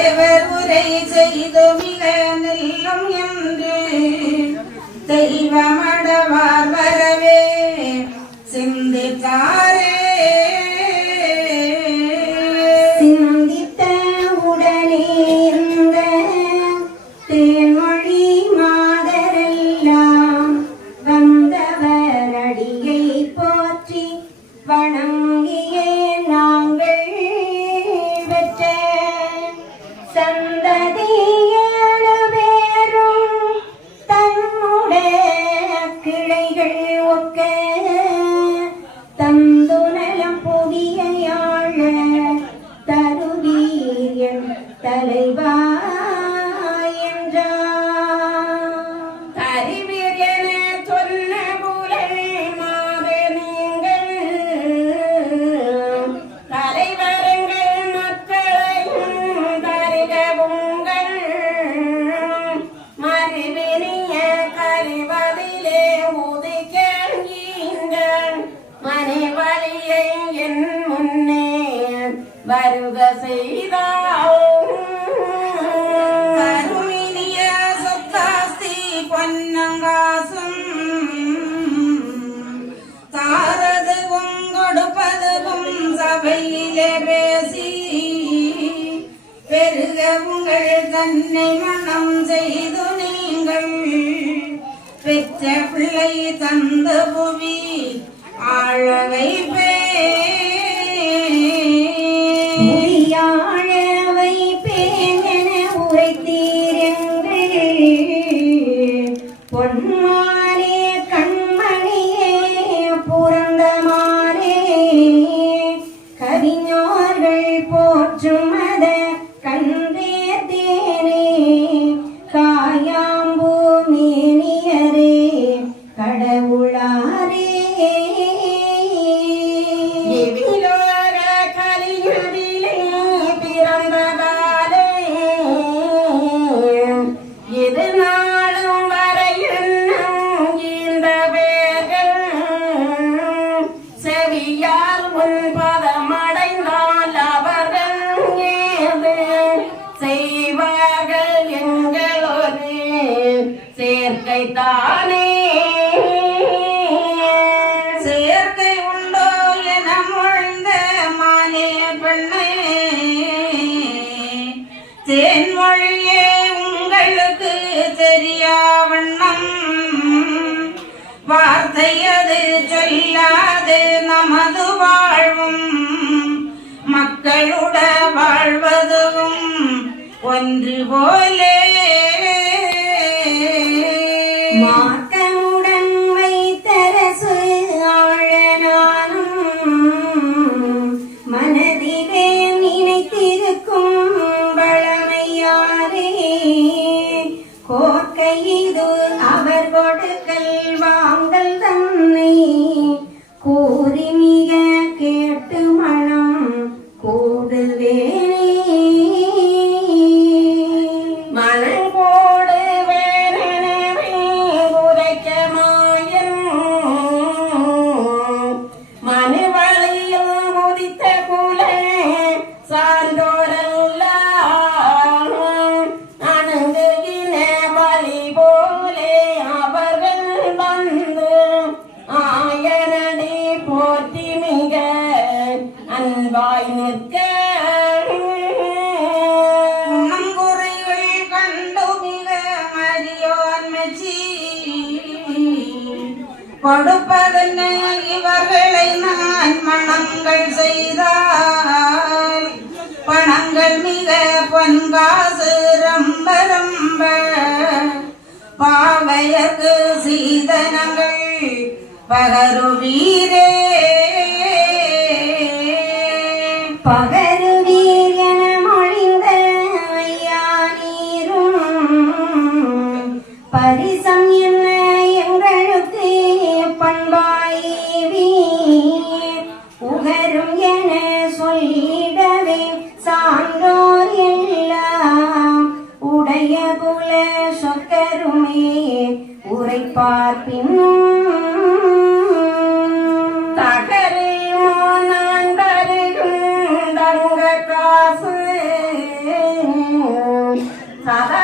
உரை செய்து மிக நெல்லும் என்று தெய்வமடவார் வரவே சிந்தித்தாரே. சிந்தித்த உடனே இந்த தேன்மொழி மாதரெல்லாம் வந்தவர் அடியை போற்றி வணங்கியே நாங்கள் பெற்ற சந்ததியேழு பேரும் தன்னுடைய கிளைகள் ஒக்க தந்துநலம் புதியாழ தருவீர் தலைவா என்றார். அறிவீர் என சொன்ன புலல் மாறு நீங்கள் தலைவரங்கள் மக்களையும் தருகவுங்கள் மறுவினிய கருவதிலே உதிக்கீங்கள் மனை வழியை என் முன்னே வருக செய்தால் கருமினிய சொத்தாஸ்தி பொன்னங்காசும் தாரதுவும் கொடுப்பதுவும் சபையிலே பேசி பெருக உங்கள் தன்னை மனம் செய்து நீங்கள் பெற்ற பிள்ளை தந்த புவி ஆழ வைப்பே. ஆழ வைப்பேன் என உரைத்தீரெங்கள் பொன்மானே கண்மணியே புரந்தமானே கவிஞர்கள் போற்றும் மத கன்றேத்தேனே காயாம்பூ மேனியரே கடவுளாரே. சேர்க்கைத்தானே சேர்க்கை உண்டோ என முழ்ந்த மானே பெண்ணே தேன்மொழியே உங்களுக்கு தெரியா வண்ணம் வார்த்தையது சொல்லாது நமது வாழ்வும் மக்களுட வாழ்வதும் ஒன்று போலே. மாக்கமுடன் வைத்தரசு ஆழனானும் மனதிலே நினைத்திருக்கும் பழமையாரே கோர்க்கை இது அவர் கொடுக்கல் வாங்கல் தன்னை கூறி மிக கேட்டு மனம் கூடுவேனே. அன்பாய் நிற்க நங்குறைகள் கண்டு மிக மரியோன் மெச்சி கொடுப்பதென்ன இவர்களை நான் மணங்கள் செய்தால் பணங்கள் மிக பொன்காசு ரம்ப ரம்ப பாவையர்க்கு சீதனங்கள் பகருவீரே. பகருவீர் என மொழிந்த ஐயா நீரும் பரிசம் என்ன எங்களுக்கு பண்பாயீர் உகரும் என சொல்லிடவே சான்றோர் எல்லாம் உடைய குல சொக்கருமே உரைப்பார் பின்னும் தகரிமோ நான் தருகும் தங்க காசு சாதா